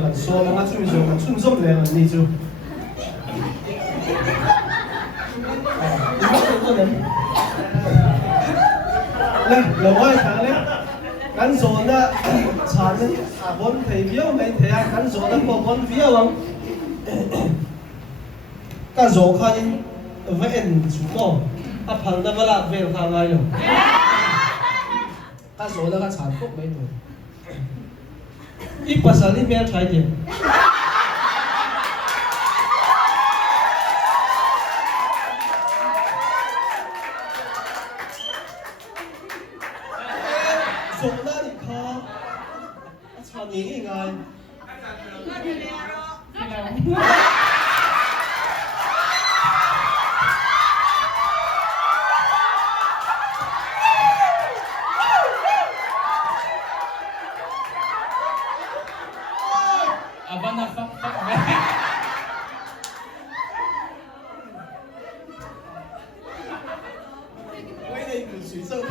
很说嘛，最说很顺手的你就。来，另外看咧，咱做那产的啊，本地表没睇啊，咱做那个本表啊，个做开ven sumo，啊，旁那么啦ven看来哟，个做那个产国没多，一把山里面才点。做那里看，查你应该。Abang nak fuck. Quay đây của水色破。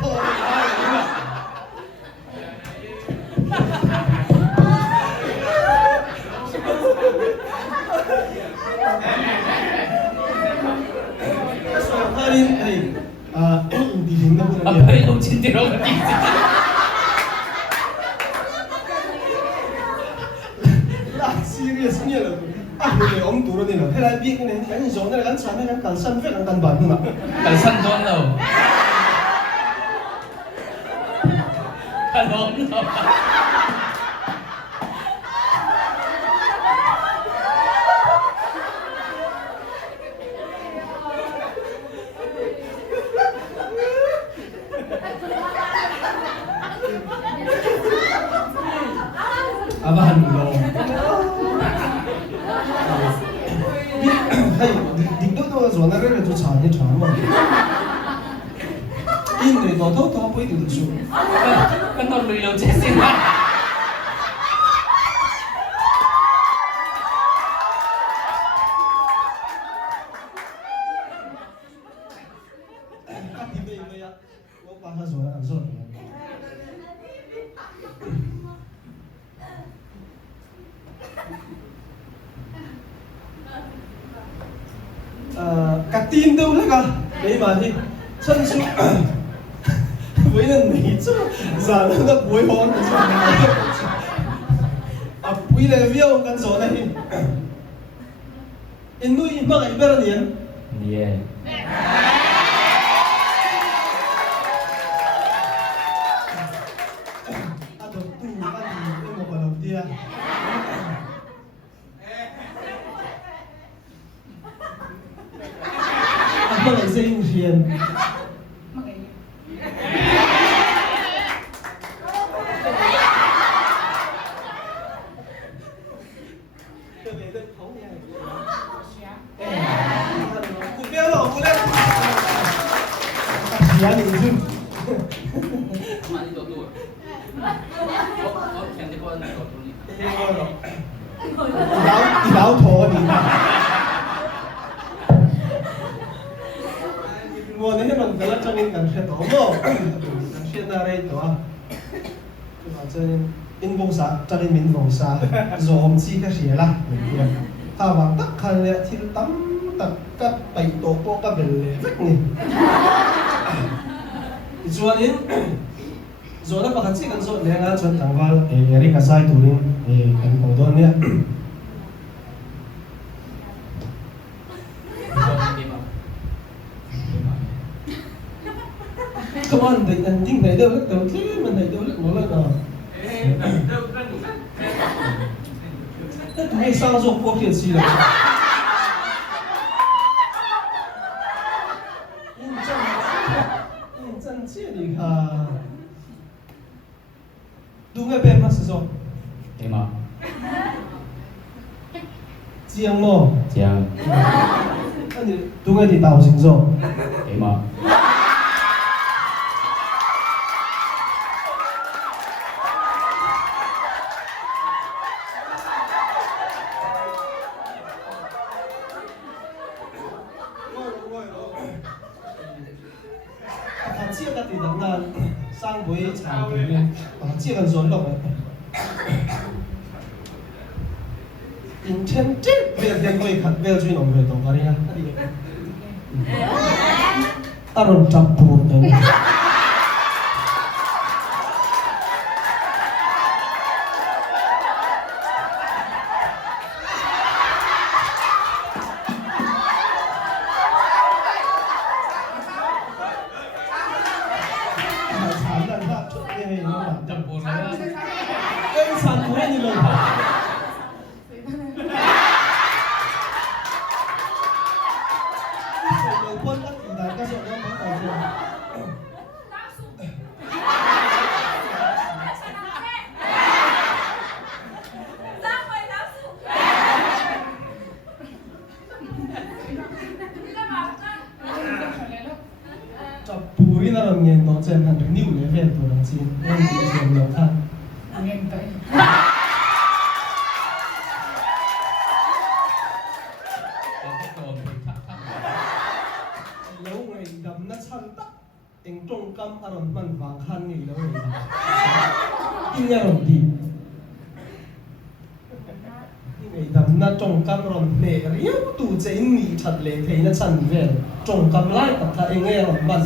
Apa yang cinta orang ni? Lah, serius ni lah. Ah, ni om turun ni lah. Helai biak ni, kan zona kan sana kan kalsan, kan tan ban tu nak. Kalsan don tau. Kalon tau. Abahan lo. Hey, dikduk tu zona kan tu cari cari mana. Ini tahu apa itu tu? Kan tahu lu yang cesin lah. Cả team đâu hết cả, đấy mà đi, chân xuống với lần này chứ, giờ nó đã bối hòn rồi, à bối là viêu cái chỗ này, in nuôi in bao nhiêu tiền? Yeah. À tôi tu ăn thì một lần đầu tiên. Apa lagi saya ujian? Siapa ni tu? Mana itu tu? Oh, cantik pun tu ni. Lão thọ đi. Mua đấy mình phải cho nên cần phải tổ mô, cần phải ra đây tổ, cho nên in bông sa, cho nên mình bông sa, dòm chi cái gì là, ta bằng tất cả này thì tắm tất cả bảy tổ bộ các bên lệ vách này, cho nên rồi nó bằng chỉ cần rồi nên là chuẩn thằng vào, cái cái sai tụi nên, cái cầu đôn nhé. Come on, anh thấy đâu rất đầu thế, mình thấy đâu rất nổi lên rồi. Hay sao rồi có chuyện gì rồi? Chân chết đi hả? Đúng cái bên mà sử dụng. Em à? Chiang mò. Chiang. Anh đúng cái thì tàu sinh rồi. Em à? chia cái thì đằng là sang với chào thì chia gần rốn đồng này in chen chen vel den voi khat vel chin om vel to kari ha aron tap pu den San Pura ni lo. Lo pon tak kita ka so na ma ka so. Chọc bùi na ram ngen to chen han niu le vel to rang chin. Em ti chen lo tha. Ngen to. Lâu ngày đầm nó săn tắc tình trung cam aron man vàng khan ni lâu ngày in nhà ron đi ngày đầm nó trung cam ron nè riu tu chế ni chặt lệ thấy nó săn về trung cam lại tập thay nghe ron man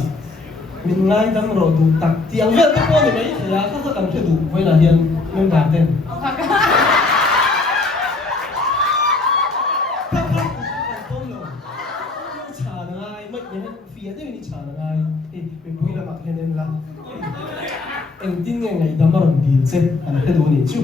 mình ngay đâm rồi tu tắc tiếng về cái con này mấy thì á các làm chuyện đủ với là hiền nên đạt tên phía đấy mình trả là ai thì mình vui là mặc lên em làm em tin ngày đâm vào lòng đi xem anh thấy đồ này chứ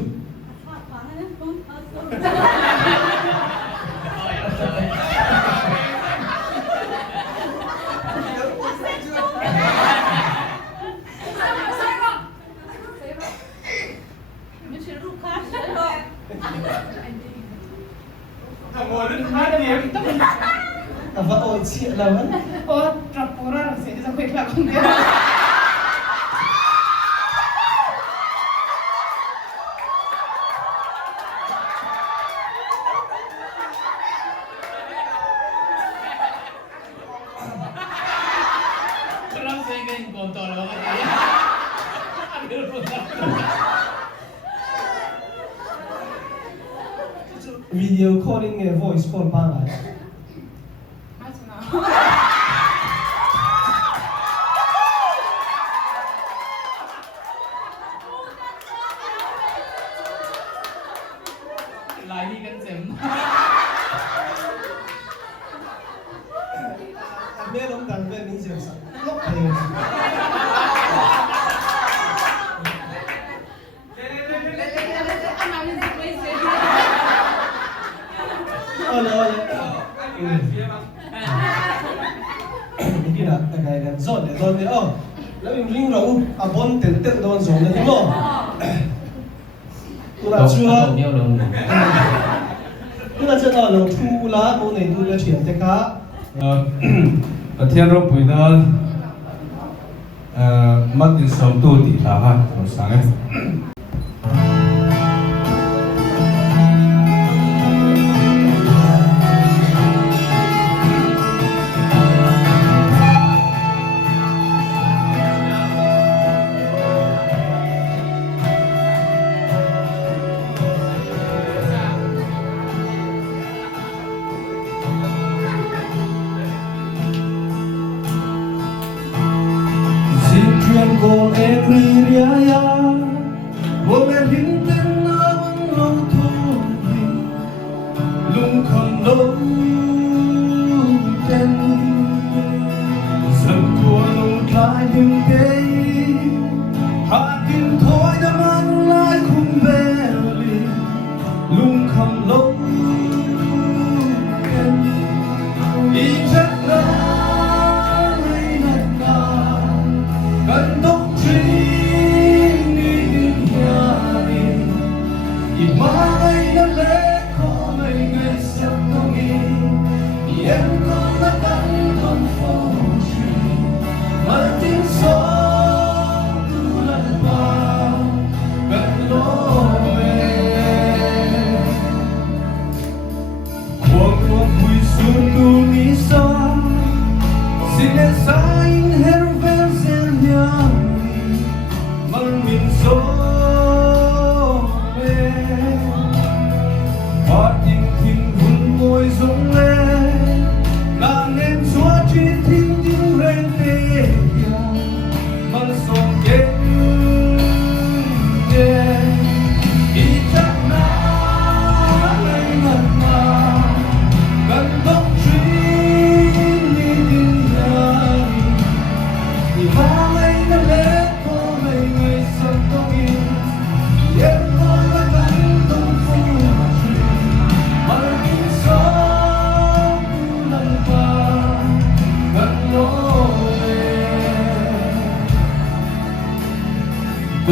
apa oh cik lawan Oh, trapura saya bisa quick lah con dia. Orang saya ingin kontol banget ya. video calling nghe voice phone ba lại Lại đi cân chém. mẹ lông đàn về mình giờ sẵn lúc này ini nak kayak zon deh oh lalu ring rau abon tel don zon deh mo tu nak cua tu nak cua lo tu lah mo này tu là chuyện thế cả thiên rong bùi đó mất đi sống tu thì là ha còn sáng ấy con e ria con e hin tên nắng lâu thôi lung không lâu tên dần tua lung lại hình thế hạ kinh thôi đã mang lại khung về liền lung không lâu tên đi chắc cần tóc chính đi nhà đi mà ngày đã lẽ khó mấy ngày sắp không đi em có đã đắng không phố chi mà tiếng gió tu lần vào gần lối về cuồng cuồng vui xuân tu ní gió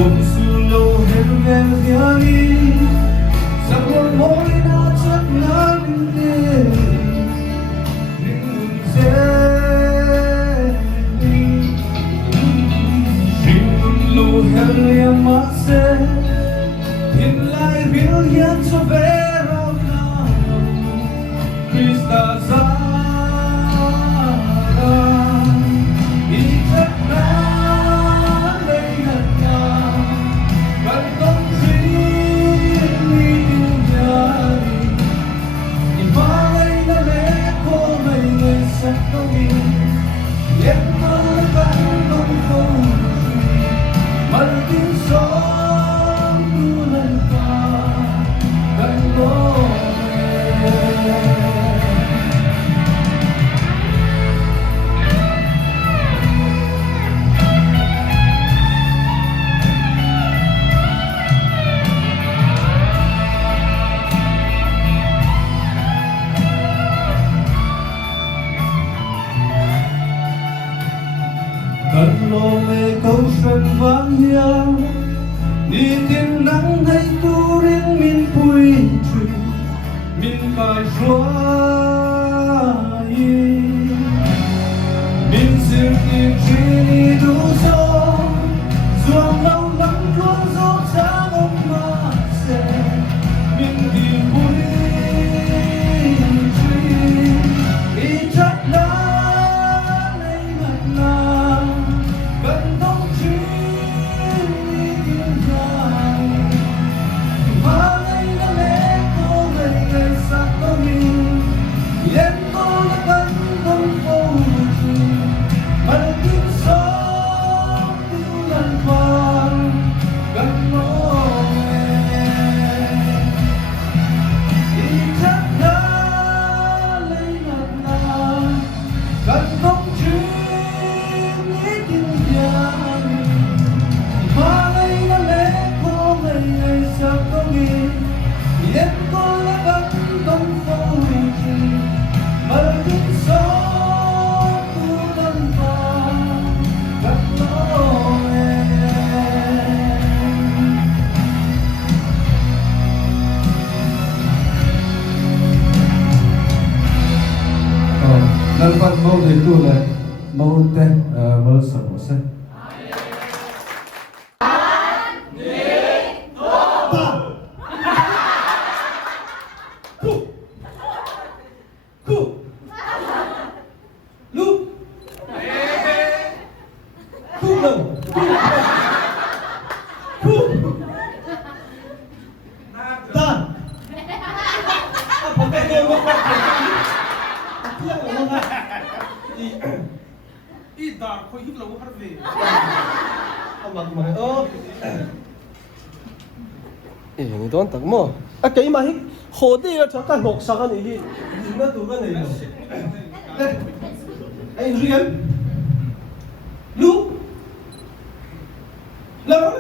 Cùng solo hết em hiari Sang một mối đã chắc ngắn đi Nhưng sẽ đi Sinh lô hết em mắt sẽ Hiện lại biểu hiện cho vẻ rau nào Krista Zara Tận lộ về câu sân vang hiao Đi tìm nắng hay tu đến min bụi trùy Min cài xóa Min siêu tìm truy đi đủ gió Ruộng lâu lắm luôn gió trắng ông mà sẽ Min tìm bụi trùy Đi chắc đã lấy mặt nào Vẫn không chỉ những dài Mà ngày đã lẽ cô ngày xa có mình Em cô đã vẫn không vô trì Mà được tiếng gió tiêu lần vàng gần môi Thì chắc đã lấy mặt nào Vẫn không chỉ nghĩ tiếng dài Mà ngày đã lẽ cô ngày xa có mình Em cô đã vẫn không vô trì Mà được tiếng gió tiêu lần vàng gần môi Lần phật mẫu thầy tu là mẫu tên mẫu sở bộ sách. Idar ko hit lagu harve. Amak mai ni don tak mo. Cái mà hit hồ đi là chắc kan hok sa kan hi. Ni na tu kan ni. Ai riêng. Lu. Lâu.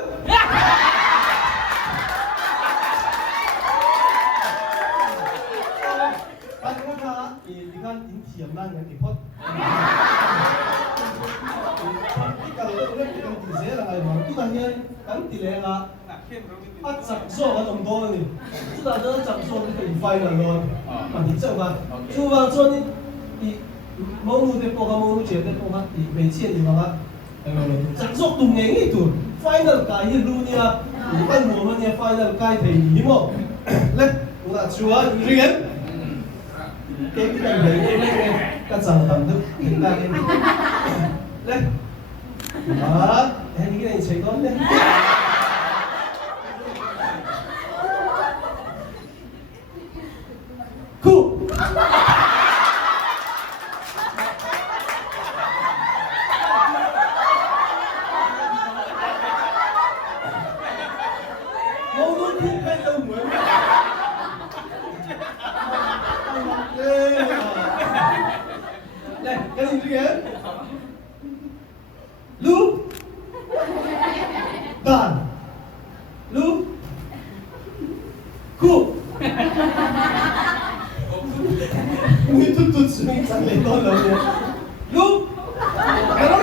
Anh có tha thì kan tính thiểm nan cái thì phốt. Kalau orang yang dizer ay mau tu tanya kan tilega at sakso ka tong don ni sudah ada sakso ni ke final don mati coba coba so ni mau nu de po ka mau nu che de po ka ti be chen ni ba sakso tung nge ni tu final ka hi lu ni a ban mo ma ni final kai thei ni mo le una chua rian cái này để cái sản phẩm thức hiện tại đây đó cái này sẽ có đấy cool mau luôn thì cái đâu muốn đây cái gì kia lu dan lu ku ini tutut sering sangat tolong ya lu kalau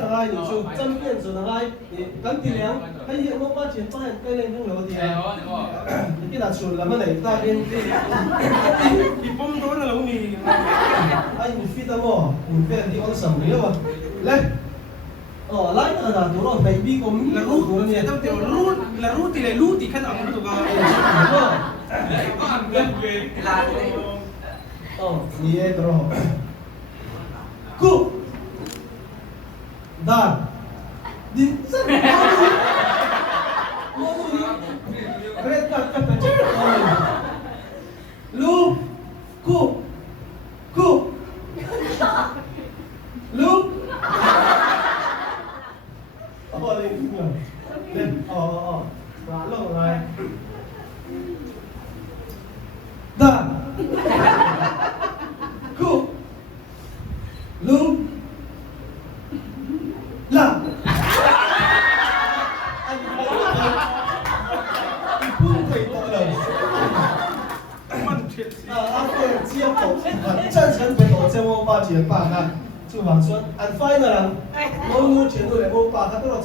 là ai được chú trăm kiện rồi là ai cắn tiền liang hay hiện nó ba chiến ba hiện cây lên không lỗ thì cái là chuột là mà này ta bên Di pom đó là lâu nì. anh mình phi tao mò mình phi thì con sầm đấy mà lên lại là tụi nó baby của mình Là rút rút, tụi nó nhỉ tao tiểu rút, là rút thì lại rút thì khách ông tụi con. Có ăn gần về. dietro cu da di lu cu lu lên và lộn lại da cu lu la anh phun thầy tội đầu Mình thiệt. anh phải chia khẩu chân chân phải tổ chức một ba chiến ba ha chú hoàng xuân anh phải là mỗi người chiến đội một ba ha đó là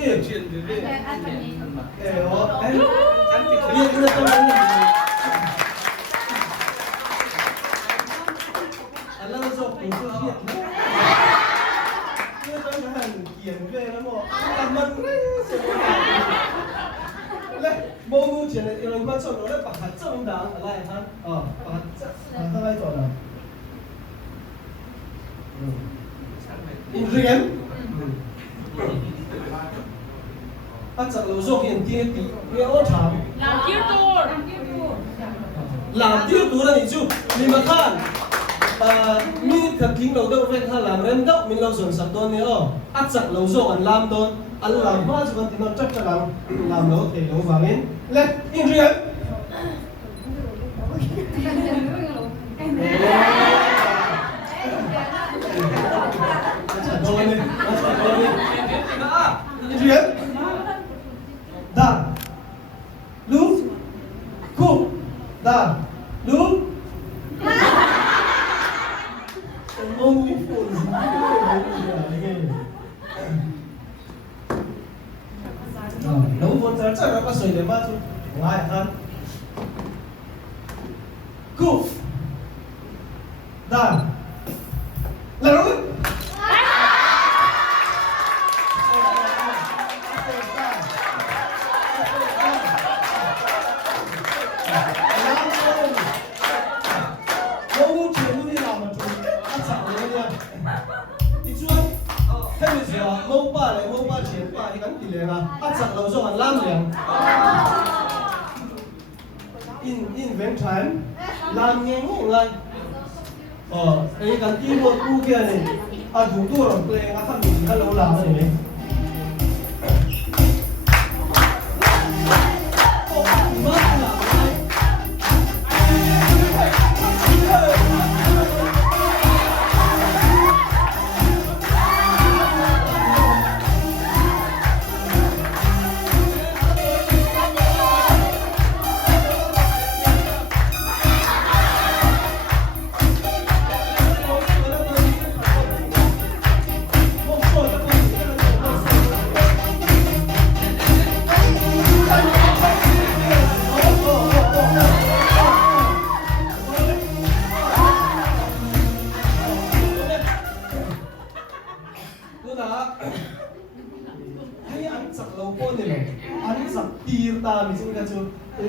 Chuyện gì đấy. em biết cái tâm lý anh làm sao cũng chưa hiện chưa cho cái hàng kiềm về nó một làm mất đấy mỗi người chiến này rồi bắt đầu nó lại bắt hạt trong đảng lại ha bắt hạt lại rồi riêng anh chắc là do hiện tiền tí nghe ô thảm làm tiêu tủ là gì chứ mình mà khan mình thật kính đầu đâu phải khan làm rem đâu mình lâu dồn sập đôn nhớ anh chắc lâu do anh làm đôn anh làm bao giờ còn thì nó chắc chắn làm lâu thì lâu vàng lên lên in riêng riêng da lu cu da lu mông đi phun nấu vốn ra chắc là có sợi để bắt ngoài ha cu da là rồi mông ba chiến ba thì gắn tỷ lệ là bắt chặt lâu do hắn làm liền in vén trái làm nghe ngủ lại cái gắn tí một cu kia này đủ tu rồi play ngắt thằng gì hắn lâu làm này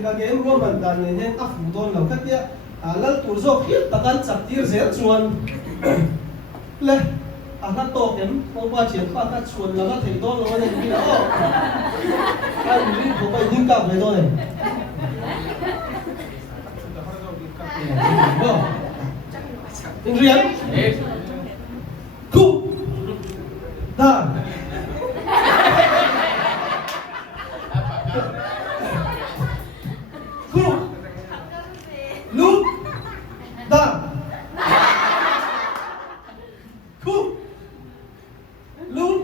cái game của mình đàn này nên áp dụng đòn lâu khách kia lần tuổi rồi biết ta cần chặt tiêu dễ chuồn lên nó to kém không qua chiến qua các chuồn là nó thấy đòn nó này như đó anh đi không phải những cặp này thôi riêng cu da lu da cu lu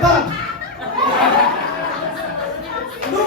da lu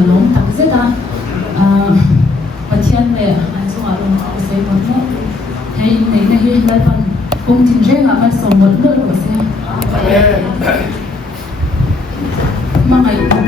kalom tak zeda pathian le an so arong ka se mo no hei nei na hi dal pan kong tin renga ma so mo no lo se mangai ta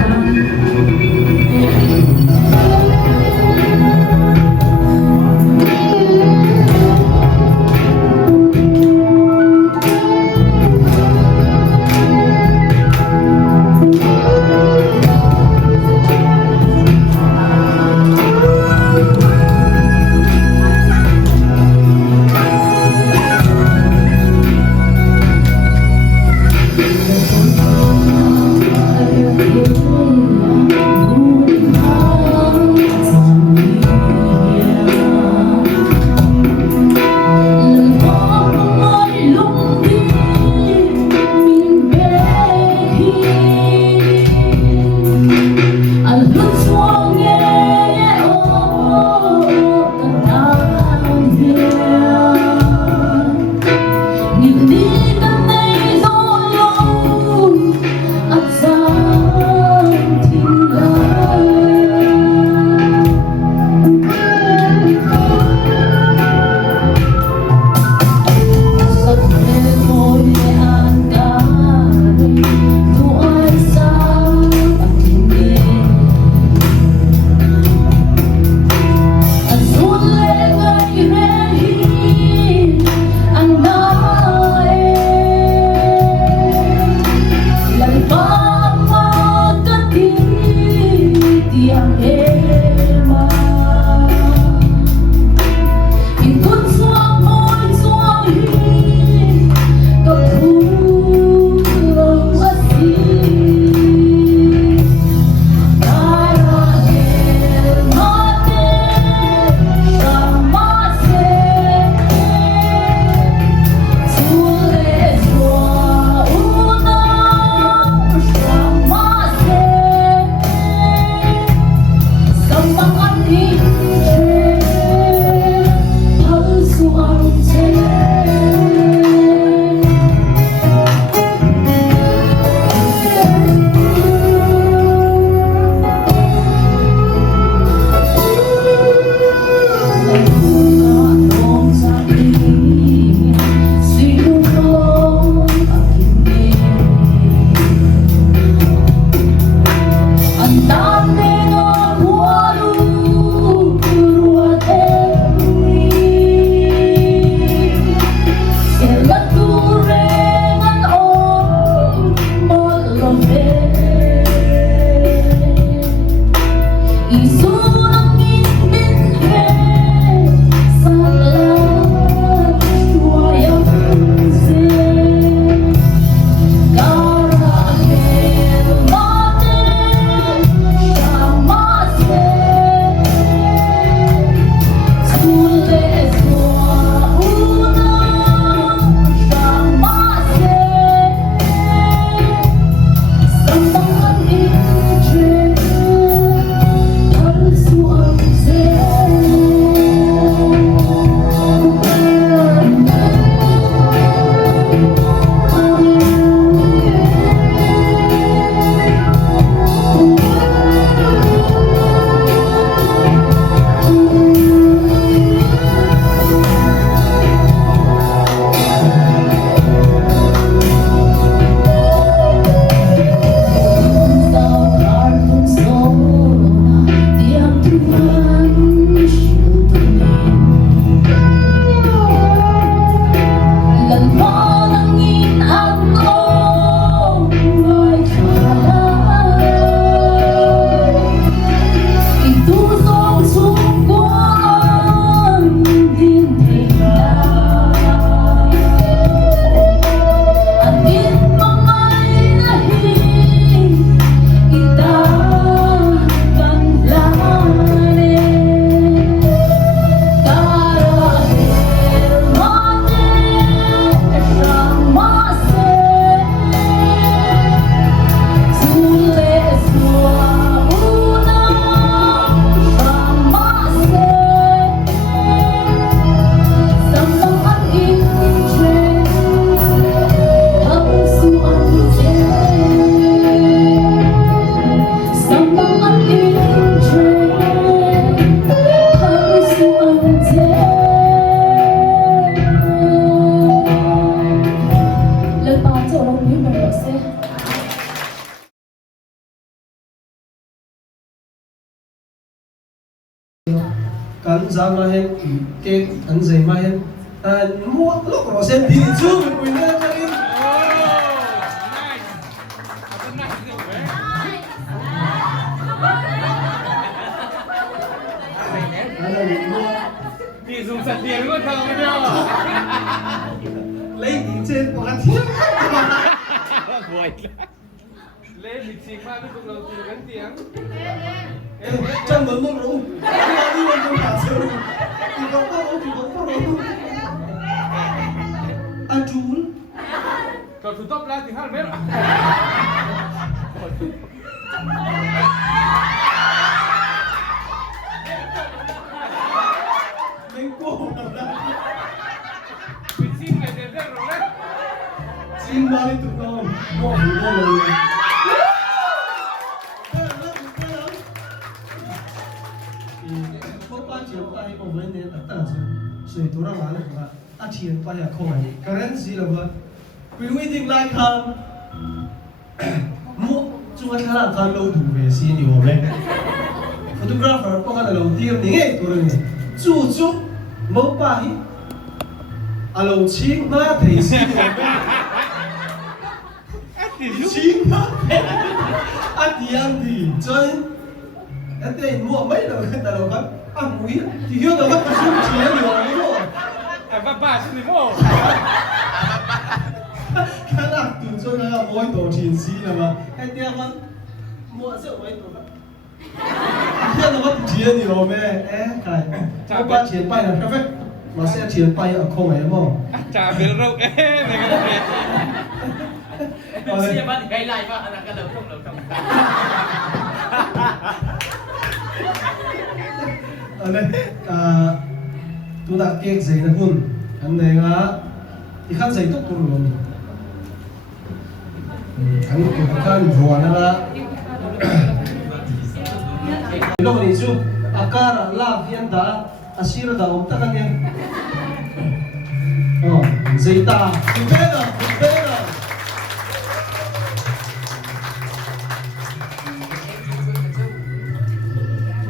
giang mà hen cái anh dạy mà hen mua lúc đó xem đi chú mình quên nữa cho nên Đi dùng sạch tiền luôn thằng mới đâu. lấy tiền trên của anh thiết Lên lịch trình mà cũng đầu tư gắn tiếng. chân mới mua đủ đi lên trong cả sớm thì có anh chú Còn thủ tóc ra thì 2 mét. mình cô Mình xin ngày đến đây rồi đấy. xin ba đi tụi con mua đủ mua rồi có 3 triệu tay của mình nên tất cả sự tôi đang nói là anh tiền phải là không phải currency là vậy prewedding like ham mua chúng ta làm tham lâu đủ về xin điều về photographer có cái là đầu tiên thì nghe tôi rồi chú chú mẫu bài lâu chín má thì xin điều về chín má anh thì chơi anh thì mua mấy lần cái đầu cái ăn muối thì hiểu được cái số tiền nhiều lắm rồi Bà xin đi mua. cái nào từ cho nó mỗi tổ tiền xí là mà cái tiền mà mua rượu mấy tổ cái nó mất tiền nhiều mẹ cái có 3 tiền bay là perfect mà sẽ tiền bay ở không ấy không Chả biết đâu. Ê, mày cái đâu biết. Siapa gay lại mà là cái đầu trong. ở đây tôi đã kêu giấy là hun anh này là thì khăn giấy tốt rồi anh cũng khăn vừa là đâu đi chú akara la vienda asira da ông ta cái này giấy ta better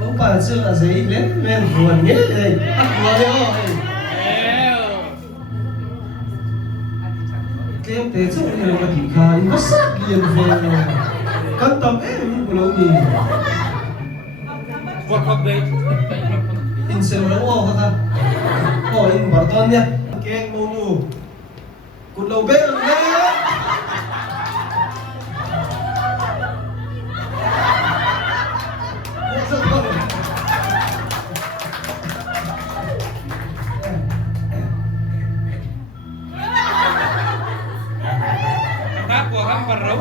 không phải là giấy lên buồn nhé đây ăn buồn đấy kem tế chỗ này là thị khai nó sát liền về cân tầm em của lâu nhỉ Work day. in xem lâu hả in bảo toàn nha kem mông mù cụt lâu bếp đấy Táp của các phần rấu.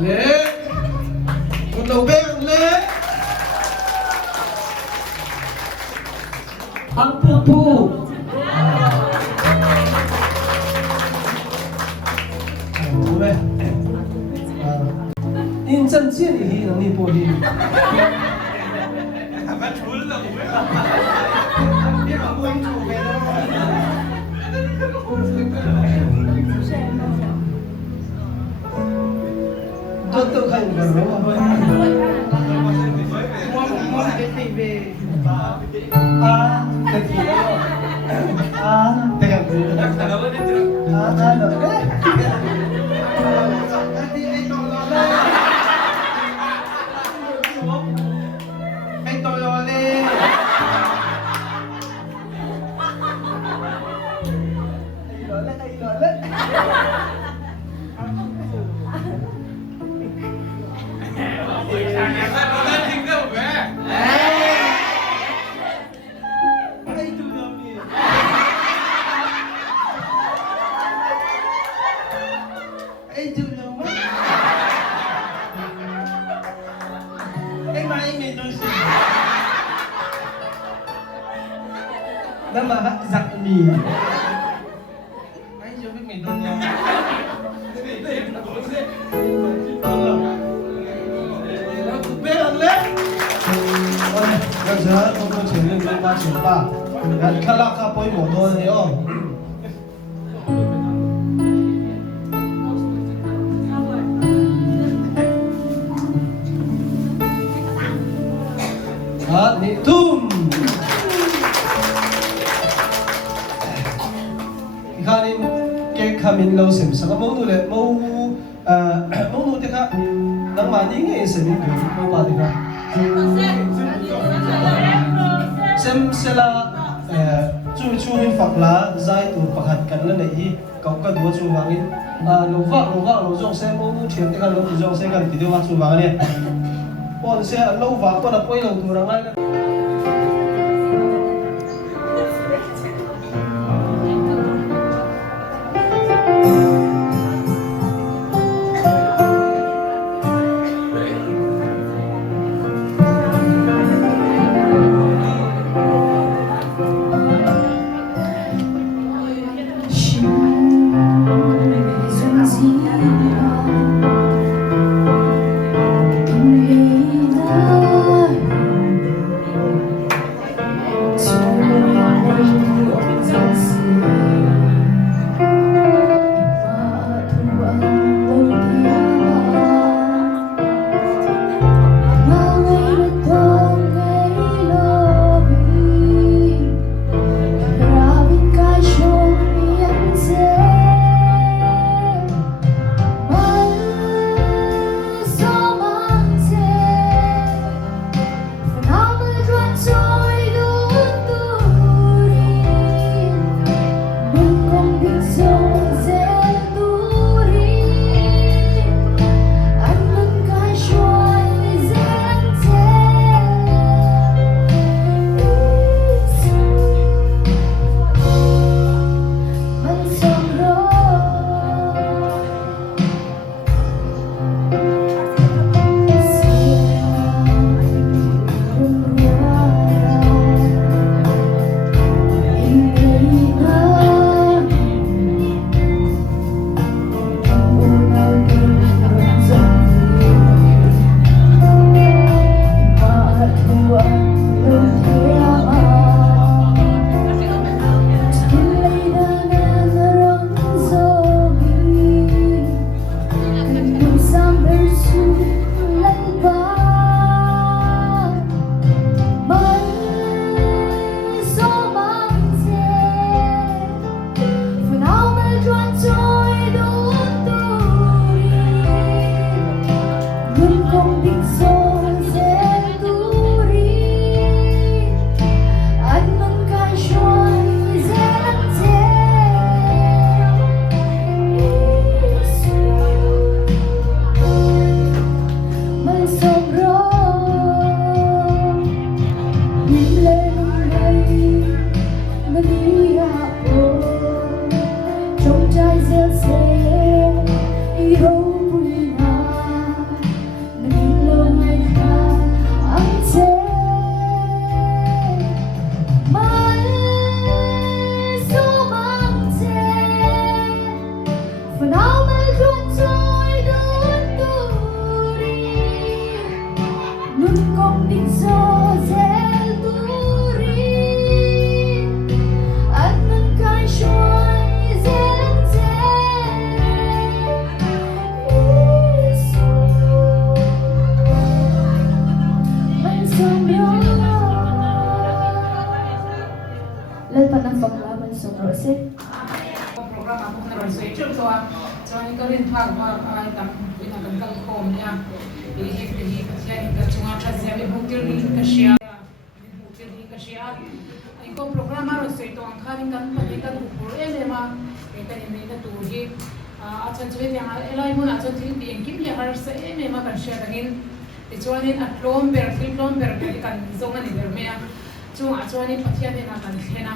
lễ một đầu bếp lễ ăn phu phu in chân chiên thì nó đi bộ đi Bắt chuối là cũng biết. biết mà quên chủ về đâu tôi khánh vào đó mà Mua cái gì về cái gì đó cái gì đó anh tôi lo lên đó mà giặt mì anh chưa biết mình đâu nha biết hơn lên bây giờ tôi chuyển lên 3 triệu 3 Kala ka po mo do niyo. Ni tum. Ikanin ke kamin lo sim sa mo nu le mo nu te ka nang ma ni nge sim ni mo pa te ka. Sem sela chu ni phak la zai tu pakhat kan la nei kau ka du chu wangin lo va lo jong se mo nu thiam te ka lo jong se kan video wa chu wang ne. Pon se lo va ko na poi lo tu rangai na. Chuanin atlom ber kan zonga ni dermea chunga chuanin pathian ena kan thena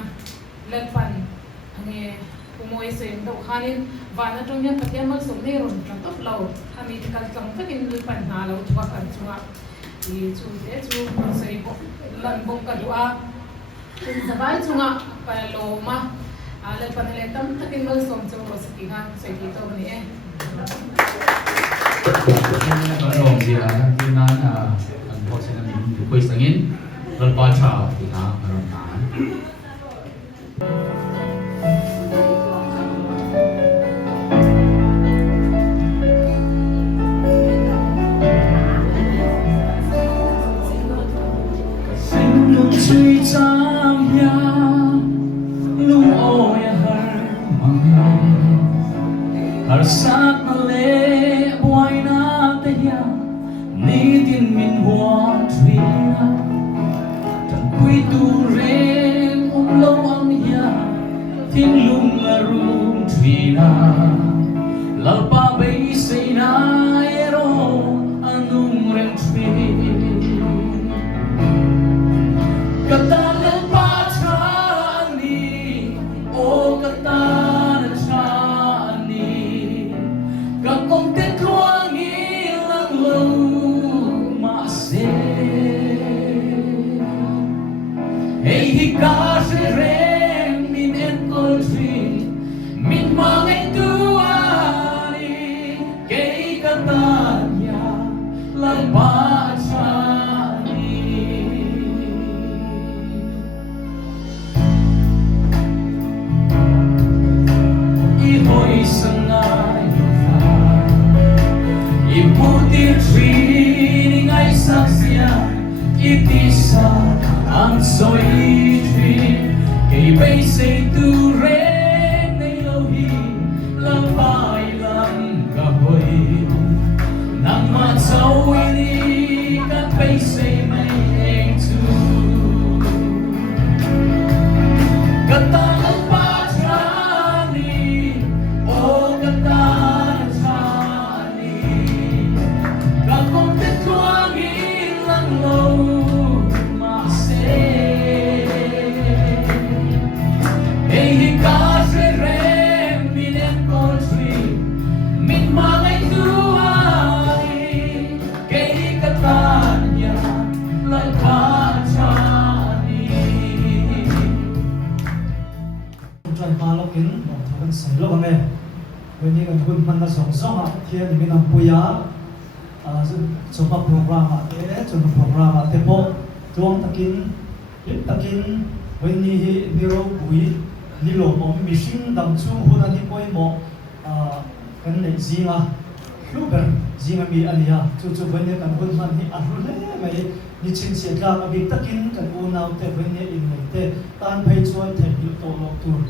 latpan ange umoi sen do khanin wana tongya pathian mal somne ron kan top law ami kal tlang takin latpan na law chwa kan chunga i chu te chu sei bo lan bok ka dua tin sabai chunga pa lo ma latpan le tam takin mal som chu ro sakinga sei ti to ni e Long dia di mana an pos na min kuis angin lalpa cha di na ron na hi ka rem min en country min mangai tuani ke katanya lampa chani I hoi sangai I putir tree ngai saksia itisa ang soi tree kay bay say tu ren nay lohi lang bay lang kahoy nang matsaw ini kat bay say may eng tu katang patrani o katang chani kakong tetuangin lang lo soi lo nge when you can man na song song a thiên min am puya so pa program a te program a te po tuang takin lim takin when ni hi niro bui ni lo mo mi sing dam chu hu na ni poi mo kan nei zinga luber zinga mi alia chu when ni kan hun man hi a ru le mai ni chin se ka abi takin kan u nau te when ni in nei te tan phei chuan the yu to lo tur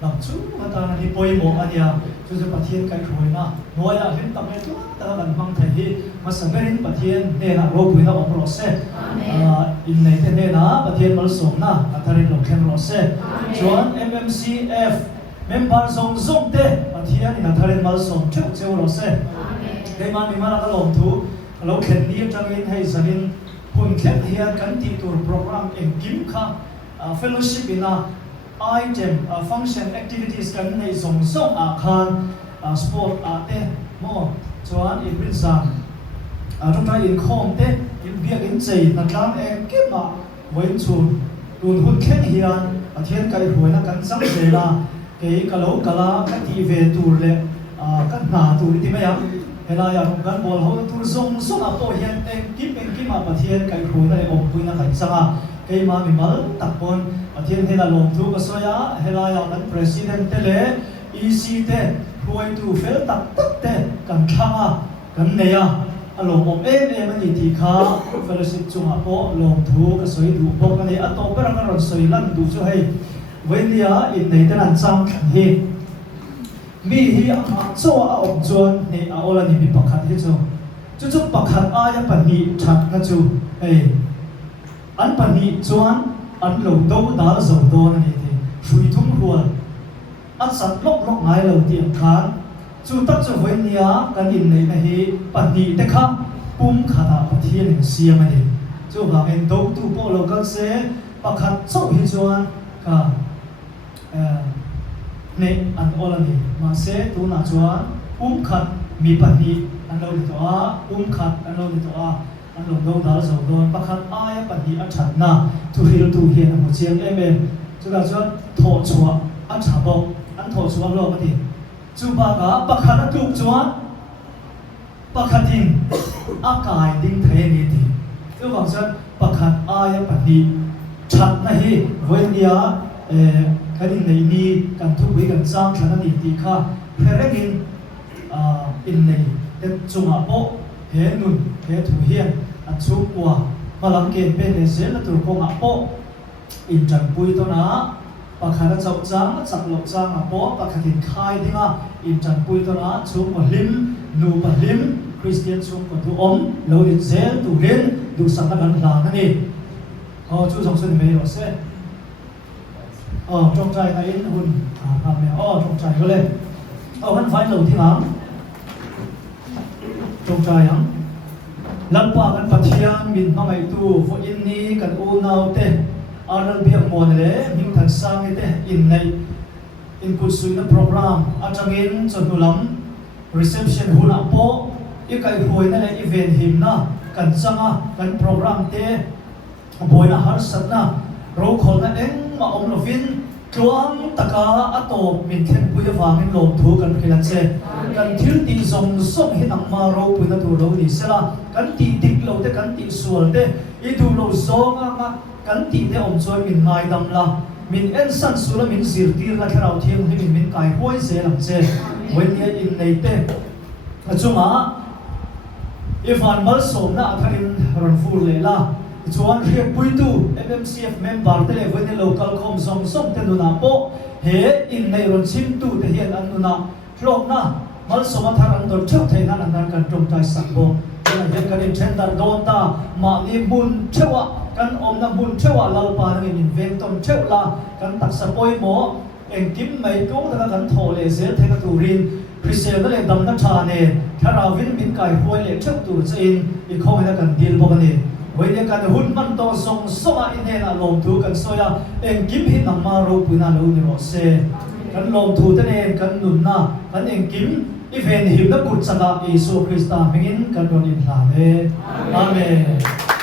làm chú mà ta là đi bơi một anh ya, chú sẽ bắt thiên cái khối na, nói là hiện tập này chú ta làm mang thầy mà sáng ngày bắt thiên nên là rô bùi na ông lô xe, in này thế nên là bắt thiên mal sống na, anh ta đi lồng khen lô xe, chuan MMCF, member song song te, bắt thiên anh ta đi mal sống trước chiều lô xe, đây mà mình mà là cái lồng thú, lồng khen đi trong in hay sang in, huấn khen hiện cái ti tour program em kim kha, fellowship ina item function activities kan nei song song a khan sport a te mo chuan in rin sang trong trai in khom te in biak in chei na tlang em ke ma voin chun tun hun khen hian a thian kai huina kan sang se la ke kalo kala ka ti ve tur le kan na tur ti mai a hela ya kan bol ho tur song song a po hian em kim a pathian kai huina le om puina kan sanga ke ma mi mal takpon thiên thế là lồng thu cái số ya hay là yang president thế lệ EC thế huay tu phê tắc tắc thế cần khang à cần này à lồng bom em anh thì khá fellowship chung à po lồng thu cái số đủ bom cái này à to cái răng rồi số lần đủ cho hay với nia in này thế là sang hi mi hi so à ông chuan này à ola ni mi pakhat hi chu chu pakhat a ya pan hi chat na chu hey an pan hi chuan anh lâu đâu đã giàu đô này thì suy thung ruột anh sẵn lốc ngay lâu tiền khán chú tất cho với nia cái nhìn này hi bản địa thế khác bung khả đạo thiên hình xiêm này chú vào bên đâu tu bộ lâu các xe bạc khát sâu hi chuan cả này anh ô này mà xe tu na chuan bung khát mi bản địa anh lâu đi to bung khát anh lâu đi to anh lồng đâu đã giàu đôn bác khát ai bản địa anh chặt na tu hiền một chiếc em chúng ta cho thọ chúa anh trả bọc anh thọ chúa lo cái gì chú ba cả bác khát anh chụp chúa bác khát tin ác cài tin thế này thì chú bằng chân bác khát ai bản địa chặt này với nia cái gì này ni cần thu quý cần sang cho nó đi kha thế in này đến chung à bộ he nun he thu hiền anh chụp qua mà làm kiện bên này sẽ là từ công áp bộ in trần bùi to ná bà khai là chậu trắng là chặt lộc trắng áp bộ bà khai thịt khai đi nga in trần bùi to ná chụp một lim nụ một lim Christian chụp một thu ống lâu in dễ tụ lên đủ sẵn là gần là cái này chú dòng xuân mấy rồi sẽ trong trai này in hùn làm mẹ trong trai có lên hắn phải đầu tiên ám trong trai ám lần qua kan pathian min mangai tu vo in ni kan u nau te aral bi mon le min than sang te in nei in kut suina program atangin chonulam reception huna po ikai hoina le event him na kan changa kan program te boina har satna รู้คนนั้นเองมาอมโลฟินจวงตะกาอโตมินเทนปุยฟามินลมทูกันกิลันเซกันทิลตีทรงส่งให้นังมาเราปุยนัดูเราดิเสละกันตีดิกเราเตกันตีส่วนเตอีดูเราโซงอ่ะกันตีเตอมช่วยมินไงดำละมินเอ็นสันสุลมินสิรตีละแค่เราเที่ยงให้มินกายห้วยเสลังเซวันนี้อินในเตจุงอ่ะอีฟานมัลสมนะทันินรันฟูเลยละชวนเรียกปุยตู FMCF member เตเลวันนี้ local com ส่งเตนุนาโปเฮอินในรันชิมตูเตเฮียนอันนุนาโลกนะมัลสมทารันโดนเชื่อเทนันอันนั้นกันตรงใจสักโบยังเห็นกันเช่นดาร์โดนตามาลีบุญเชื่อกันอมน้ำบุญเชื่อเราปานังอินเวนตนเชื่อละกันตักสะปอยหมอเองกิมไม่ก้งแต่กันโถเลเสียเทกตูรินคริสเตียนก็เลยดำน้ำชาเนถ้าเราวินมินไก่ห้วยเล็กเชื่อตูจีนอีกข้อให้กันดีลบอกกันนี่วันนี้กันหุ่นมันโตส่งสมาอินเนน่ะลมถูกันโซยเองกิมหินน้ำมารูปุนาลูนิโรเซกันลมถูกันเองกันหนุนนะกันเองกิมอีเวนหิมนักกุศลเยซูคริสต์มิงินกันโดนอินทาเนอาเมน